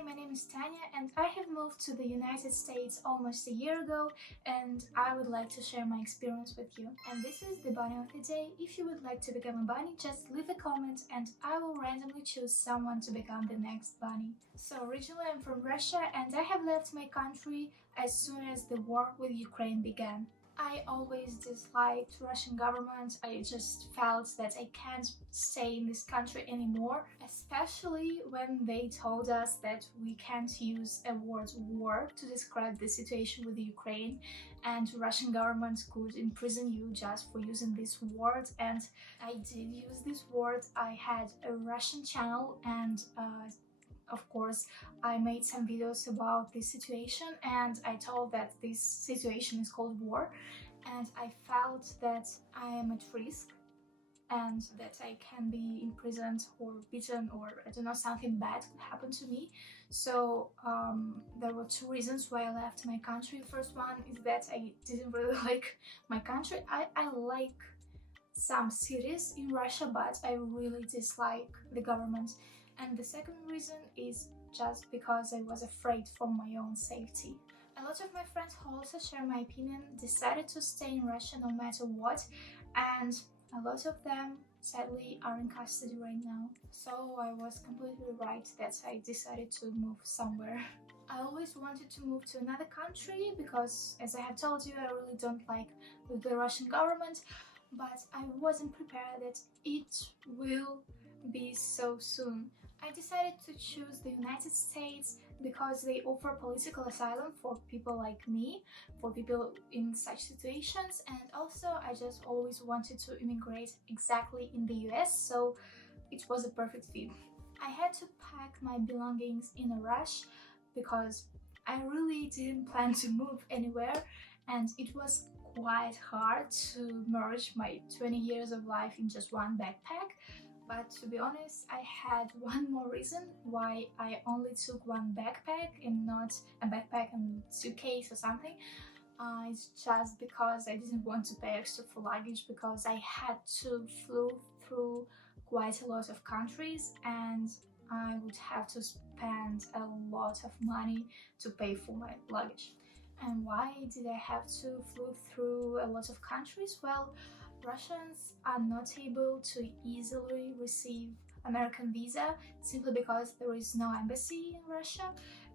Hi, my name is Tanya and I have moved to the United States almost a year ago, and I would like to share my experience with you. And this is the bunny of the day. If you would like to become a bunny, just leave a comment and I will randomly choose someone to become the next bunny. So originally I'm from Russia and I have left my country as soon as the war with Ukraine began. I always disliked Russian government. I just felt that I can't stay in this country anymore, especially when they told us that we can't use a word war to describe the situation with Ukraine, and Russian government could imprison you just for using this word. And I did use this word. I had a Russian channel and of course, I made some videos about this situation and I told that this situation is called war, and I felt that I am at risk and that I can be imprisoned or beaten, or I don't know, something bad could happen to me. So there were two reasons why I left my country. The first one is that I didn't really like my country. I like some cities in Russia, but I really dislike the government. And the second reason is just because I was afraid for my own safety. A lot of my friends who also share my opinion decided to stay in Russia no matter what, and a lot of them sadly are in custody right now. So I was completely right that I decided to move somewhere. I always wanted to move to another country because, as I have told you, I really don't like the Russian government, but I wasn't prepared that it will be so soon. I decided to choose the United States because they offer political asylum for people like me, for people in such situations, and also I just always wanted to immigrate exactly in the US, so it was a perfect fit. I had to pack my belongings in a rush because I really didn't plan to move anywhere, and it was quite hard to merge my 20 years of life in just one backpack. But to be honest, I had one more reason why I only took one backpack and not a backpack and suitcase or something. It's just because I didn't want to pay extra for luggage, because I had to flew through quite a lot of countries and I would have to spend a lot of money to pay for my luggage. And why did I have to flew through a lot of countries? Well, Russians are not able to easily receive American visa simply because there is no embassy in Russia,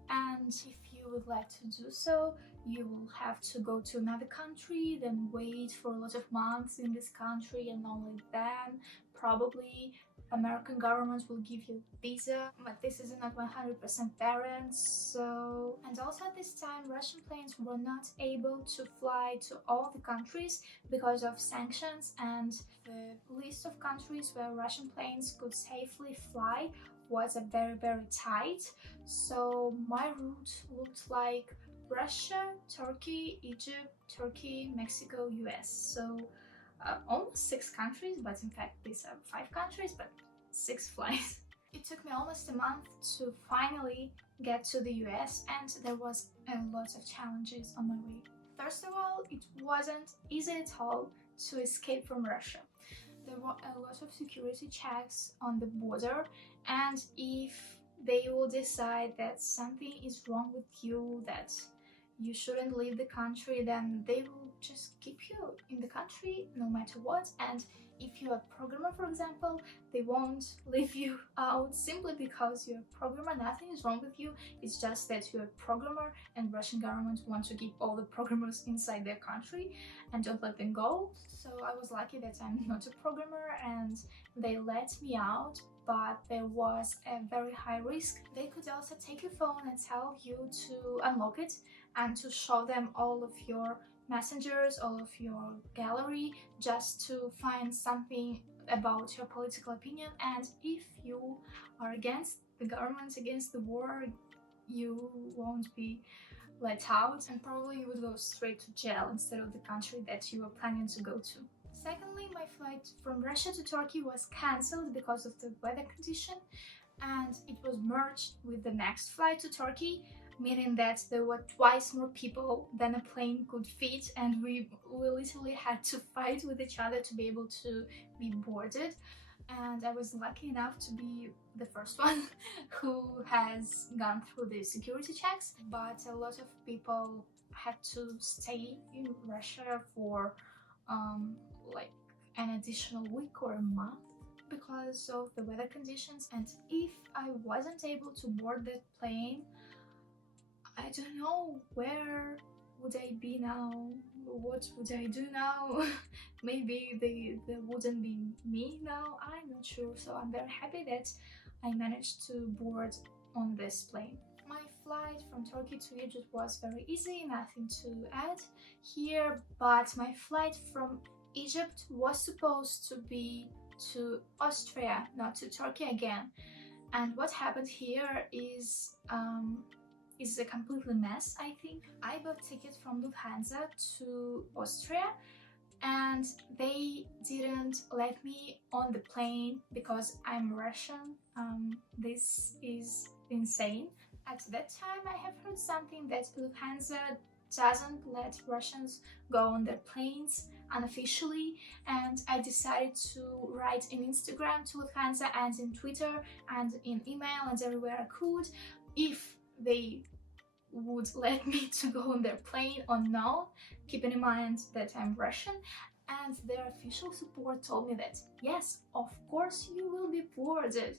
and if you would like to do so, you will have to go to another country, then wait for a lot of months in this country, and only then probably American government will give you visa, but this is not 100% parent. So, and also at this time Russian planes were not able to fly to all the countries because of sanctions, and the list of countries where Russian planes could safely fly was a very tight. So my route looked like Russia, Turkey, Egypt, Turkey, Mexico, US. So almost 6 countries, but in fact these are 5 countries, but 6 flights. It took me almost a month to finally get to the US, and there was a lot of challenges on my way. First of all, it wasn't easy at all to escape from Russia. There were a lot of security checks on the border, and if they will decide that something is wrong with you, that you shouldn't leave the country, then they will just keep you in the country no matter what. And if you're a programmer, for example, they won't leave you out simply because you're a programmer. Nothing is wrong with you, it's just that you're a programmer and Russian government want to keep all the programmers inside their country and don't let them go. So I was lucky that I'm not a programmer and they let me out, but there was a very high risk. They could also take your phone and tell you to unlock it and to show them all of your messengers, all of your gallery, just to find something about your political opinion. And if you are against the government, against the war, you won't be let out, and probably you would go straight to jail instead of the country that you were planning to go to. Secondly, my flight from Russia to Turkey was cancelled because of the weather condition, and it was merged with the next flight to Turkey, meaning that there were twice more people than a plane could fit, and we literally had to fight with each other to be able to be boarded. and I was lucky enough to be the first one who has gone through the security checks. But a lot of people had to stay in Russia for like an additional week or a month because of the weather conditions. And if I wasn't able to board that plane, I don't know where would I be now? What would I do now? Maybe they wouldn't be me now. I'm not sure. So I'm very happy that I managed to board on this plane. My flight from Turkey to Egypt was very easy, nothing to add here, but my flight from Egypt was supposed to be to Austria, not to Turkey again. And what happened here is a completely mess, I think. I bought tickets from Lufthansa to Austria and they didn't let me on the plane because I'm Russian. This is insane. At that time, I have heard something that Lufthansa doesn't let Russians go on their planes unofficially, and I decided to write in Instagram to Lufthansa and in Twitter and in email and everywhere I could if they would let me to go on their plane or not, keeping in mind that I'm Russian. And their official support told me that yes, of course you will be boarded.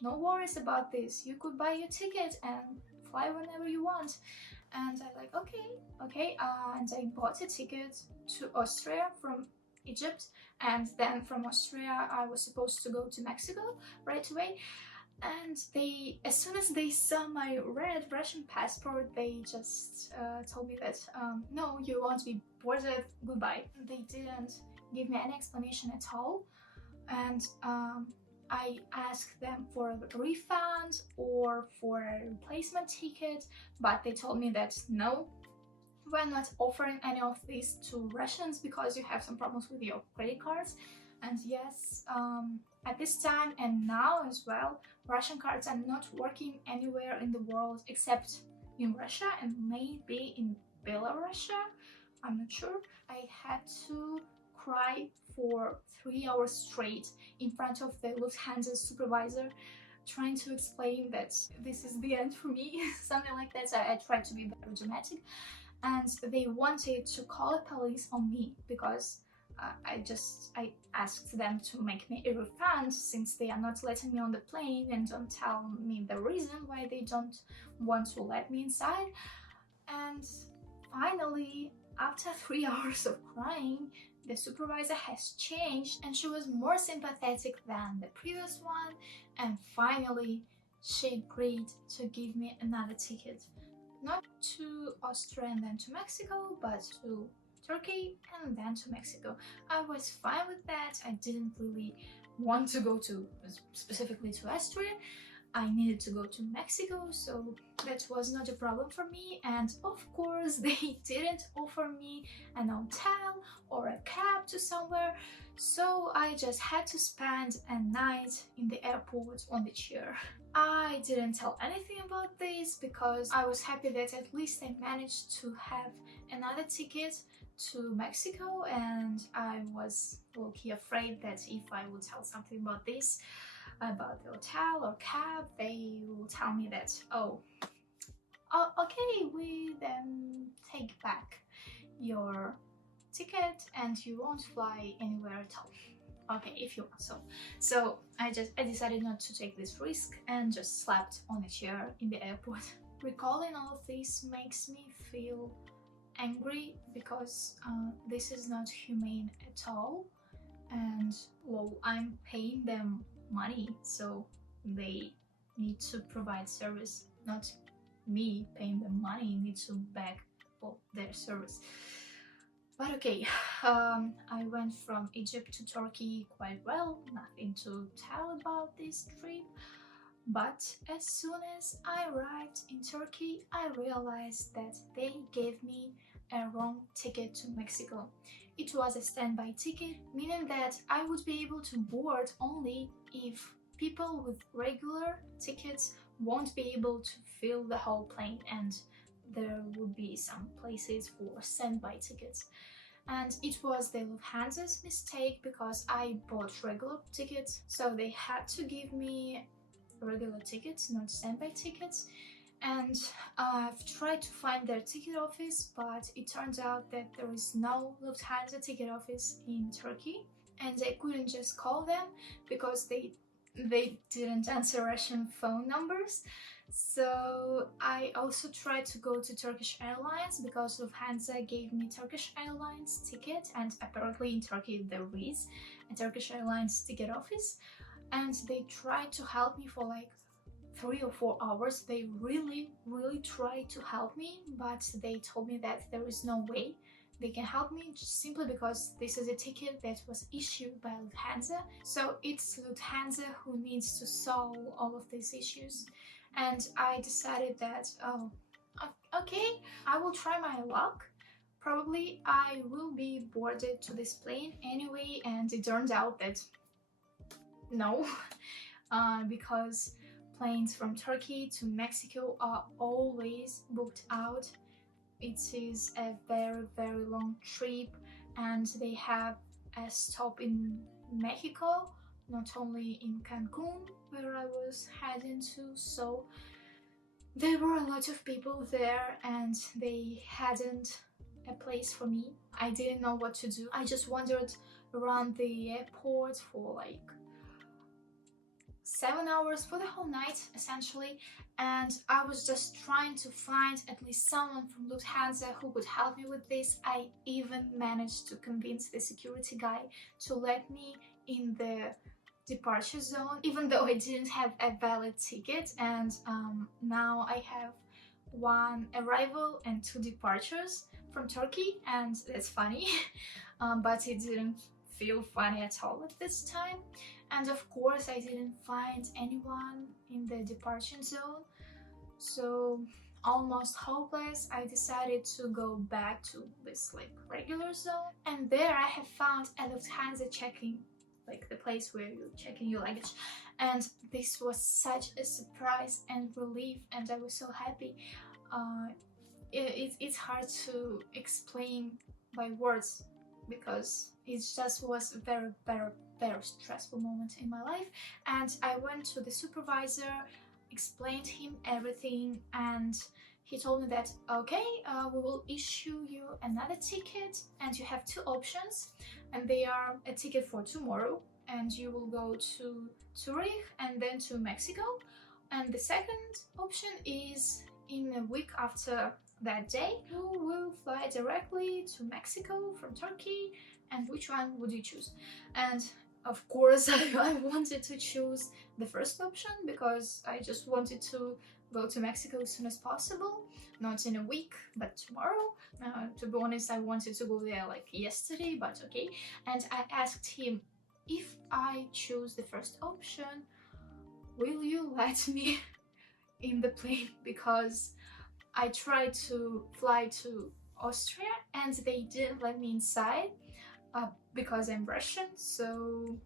No worries about this. You could buy your ticket and fly whenever you want. And I'm like, okay. And I bought a ticket to Austria from Egypt, and then from Austria I was supposed to go to Mexico right away. And they, as soon as they saw my red Russian passport, they just told me that no, you won't be boarded, goodbye. They didn't give me any explanation at all, and I asked them for a refund or for a replacement ticket, but they told me that no, we're not offering any of these to Russians because you have some problems with your credit cards. And yes, at this time and now as well, Russian cards are not working anywhere in the world except in Russia and maybe in Belarus. I'm not sure. I had to cry for 3 hours straight in front of the Lufthansa supervisor, trying to explain that this is the end for me, something like that. So I tried to be very dramatic, and they wanted to call the police on me because I asked them to make me a refund since they are not letting me on the plane and don't tell me the reason why they don't want to let me inside. And finally, after 3 hours of crying, the supervisor has changed and she was more sympathetic than the previous one, and finally she agreed to give me another ticket, not to Austria and then to Mexico, but to Turkey and then to Mexico. I was fine with that. I didn't really want to go to specifically to Austria. I needed to go to Mexico, so that was not a problem for me. And of course they didn't offer me an hotel or a cab to somewhere, so I just had to spend a night in the airport on the chair. I didn't tell anything about this because I was happy that at least I managed to have another ticket to Mexico, and I was low-key afraid that if I would tell something about this, about the hotel or cab, they will tell me that, oh, okay, we then take back your ticket and you won't fly anywhere at all. Okay, if you want. So I decided not to take this risk and just slept on a chair in the airport. Recalling all of this makes me feel angry because this is not humane at all, and well, I'm paying them money, so they need to provide service, not me paying them money need to beg for their service. But okay, I went from Egypt to Turkey quite well, nothing to tell about this trip. But as soon as I arrived in Turkey, I realized that they gave me a wrong ticket to Mexico. It was a standby ticket, meaning that I would be able to board only if people with regular tickets won't be able to fill the whole plane, and there would be some places for standby tickets. and it was the Lufthansa's mistake because I bought regular tickets, so they had to give me regular tickets, not standby tickets. And I've tried to find their ticket office, but it turns out that there is no Lufthansa ticket office in Turkey, and I couldn't just call them because they didn't answer Russian phone numbers. So I also tried to go to Turkish Airlines because Lufthansa gave me Turkish Airlines ticket, and apparently in Turkey there is a Turkish Airlines ticket office, and they tried to help me for like 3 or 4 hours. They really tried to help me, but they told me that there is no way they can help me just simply because this is a ticket that was issued by Lufthansa. So it's Lufthansa who needs to solve all of these issues. And I decided that, oh, okay, I will try my luck. Probably I will be boarded to this plane anyway, and it turned out that no, because planes from Turkey to Mexico are always booked out. It is a very long trip, and they have a stop in Mexico, not only in Cancun, where I was heading to. So there were a lot of people there, and they hadn't a place for me. I didn't know what to do. I just wandered around the airport for like 7 hours, for the whole night essentially, and I was just trying to find at least someone from Lufthansa who could help me with this. I even managed to convince the security guy to let me in the departure zone, even though I didn't have a valid ticket, and now I have 1 arrival and 2 departures from Turkey, and that's funny. But it didn't feel funny at all at this time. And of course I didn't find anyone in the departure zone, so almost hopeless, I decided to go back to this like regular zone, and there I have found a Lufthansa check-in, like the place where you check in your luggage, and this was such a surprise and relief, and I was so happy. It's hard to explain by words because it just was a very stressful moment in my life. And I went to the supervisor, explained him everything, and he told me that okay, we will issue you another ticket, and you have 2 options, and they are a ticket for tomorrow, and you will go to Zurich and then to Mexico, and the second option is in a week after that day you will fly directly to Mexico from Turkey, and which one would you choose? And of course I wanted to choose the first option because I just wanted to go to Mexico as soon as possible, not in a week but tomorrow. To be honest, I wanted to go there like yesterday, but okay. And I asked him, if I choose the first option, will you let me in the plane? Because I tried to fly to Austria and they didn't let me inside because I'm Russian, so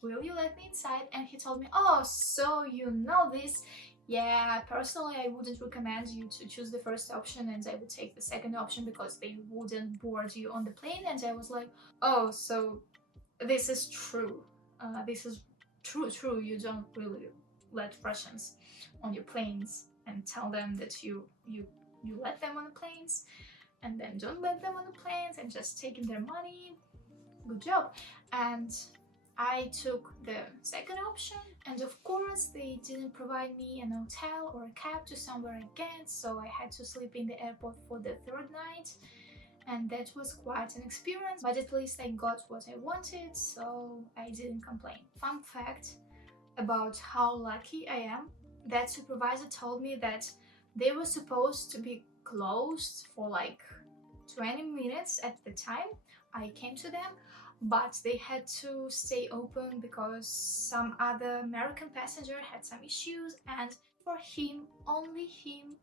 will you let me inside? And he told me, oh, so you know this. Yeah, personally I wouldn't recommend you to choose the first option, and I would take the second option because they wouldn't board you on the plane. And I was like, oh, so this is true. This is true. You don't really let Russians on your planes and tell them that you let them on the planes, and then don't let them on the planes and just taking their money. Good job. And I took the second option, and of course they didn't provide me an hotel or a cab to somewhere again, so I had to sleep in the airport for the 3rd night, and that was quite an experience, but at least I got what I wanted, so I didn't complain. Fun fact about how lucky I am: that supervisor told me that they were supposed to be closed for like 20 minutes at the time I came to them, but they had to stay open because some other American passenger had some issues, and for him, only him,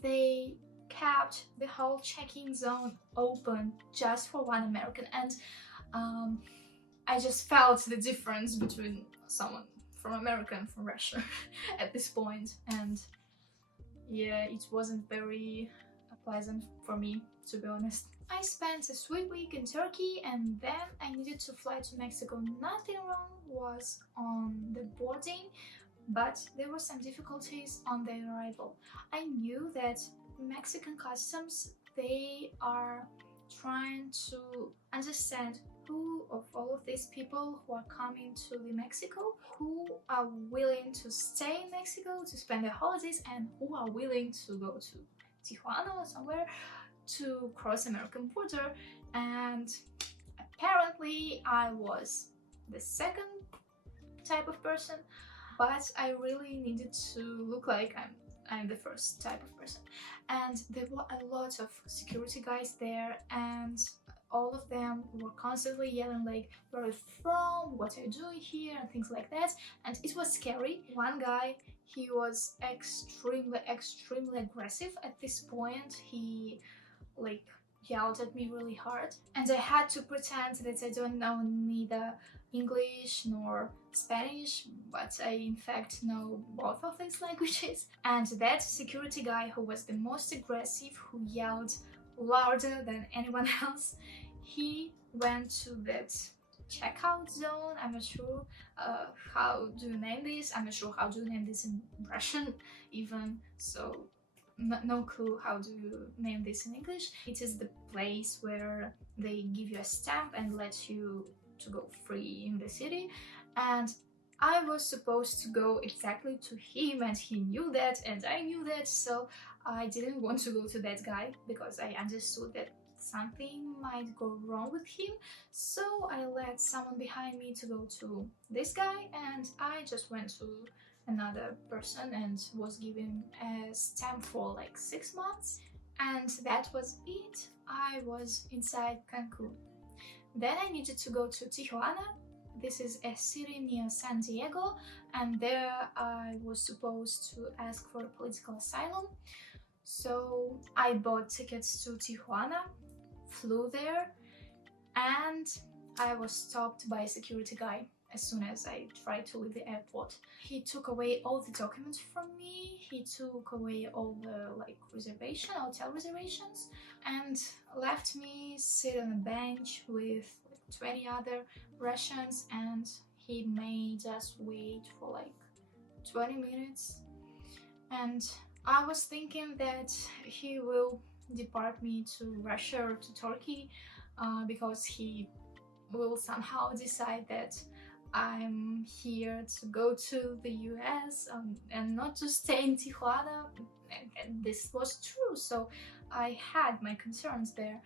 they kept the whole check-in zone open just for one American. And I just felt the difference between someone from America and from Russia at this point, and yeah, it wasn't very pleasant for me, to be honest. I spent a sweet week in Turkey and then I needed to fly to Mexico. Nothing wrong was on the boarding, but there were some difficulties on the arrival. I knew that Mexican customs, they are trying to understand who of all of these people who are coming to the Mexico, who are willing to stay in Mexico to spend their holidays, and who are willing to go to Tijuana or somewhere to cross American border. And apparently I was the second type of person, but I really needed to look like I'm the first type of person. And there were a lot of security guys there, and all of them were constantly yelling like, where are you from, what are you doing here, and things like that. And it was scary. One guy, he was extremely aggressive. At this point he like yelled at me really hard, and I had to pretend that I don't know neither English nor Spanish, but I in fact know both of these languages. And that security guy who was the most aggressive, who yelled louder than anyone else, he went to that checkout zone. I'm not sure how do you name this. I'm not sure how do you name this in Russian even, so no clue how do you name this in English. It is the place where they give you a stamp and let you to go free in the city, and I was supposed to go exactly to him, and he knew that and I knew that, so I didn't want to go to that guy because I understood that something might go wrong with him. So I let someone behind me to go to this guy, and I just went to another person and was given a stamp for like 6 months, and that was it. I was inside Cancun. Then I needed to go to Tijuana. This is a city near San Diego, and there I was supposed to ask for political asylum. So I bought tickets to Tijuana, flew there, and I was stopped by a security guy as soon as I tried to leave the airport. He took away all the documents from me, he took away all the hotel reservations, and left me sit on a bench with 20 other Russians, and he made us wait for like 20 minutes. And I was thinking that he will deport me to Russia or to Turkey because he will somehow decide that I'm here to go to the US and not to stay in Tijuana, and this was true, so I had my concerns there.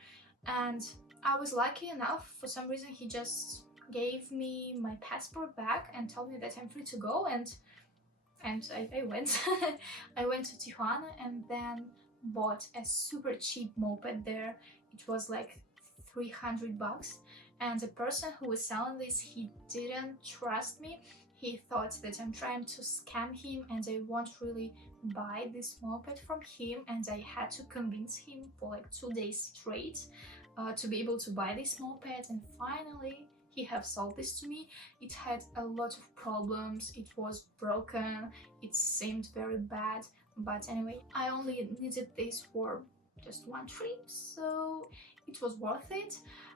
And I was lucky enough, for some reason he just gave me my passport back and told me that I'm free to go, and I went. I went to Tijuana and then bought a super cheap moped there. It was like 300 bucks. And the person who was selling this, he didn't trust me. He thought that I'm trying to scam him and I won't really buy this moped from him, and I had to convince him for like 2 days straight to be able to buy this moped. And finally he have sold this to me. It had a lot of problems, it was broken, it seemed very bad, but anyway, I only needed this for just one trip, so it was worth it.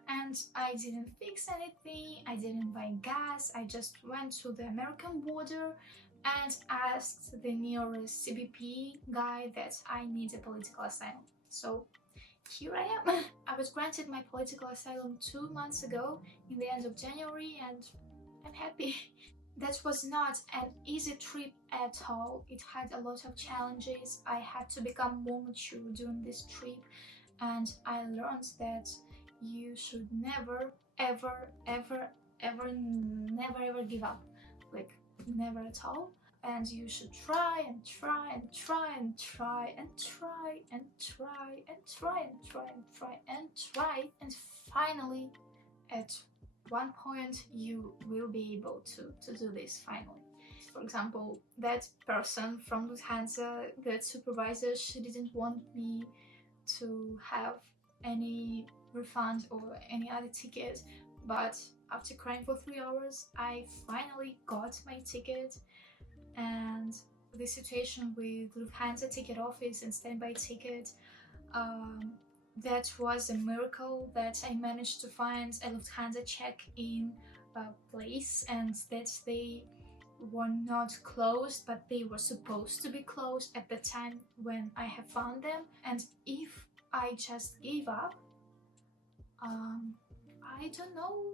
And I didn't fix anything, I didn't buy gas, I just went to the American border and asked the nearest CBP guy that I need a political asylum. So here I am. I was granted my political asylum 2 months ago in the end of January, and I'm happy. That was not an easy trip at all. It had a lot of challenges. I had to become more mature during this trip, and I learned that you should never ever give up, like never at all. And you should try and try and try and try and try and try and try and try and try and try, and finally at one point you will be able to do this finally. For example, that person from Lufthansa, that supervisor, she didn't want me to have any refund or any other ticket, but after crying for 3 hours I finally got my ticket. And the situation with Lufthansa ticket office and standby ticket, That was a miracle that I managed to find a Lufthansa check-in place, and that they were not closed, but they were supposed to be closed at the time when I have found them. And if I just gave up, I don't know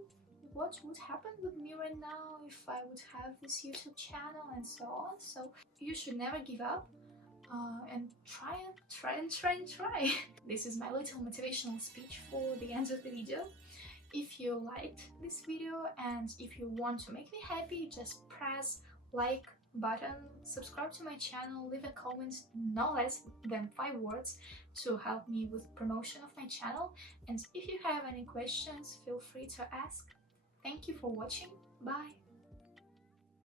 what would happen with me right now, if I would have this YouTube channel and so on. So you should never give up. And try. This is my little motivational speech for the end of the video. If you liked this video and if you want to make me happy, just press like button, subscribe to my channel, leave a comment no less than 5 words to help me with promotion of my channel. And if you have any questions, feel free to ask. Thank you for watching. Bye!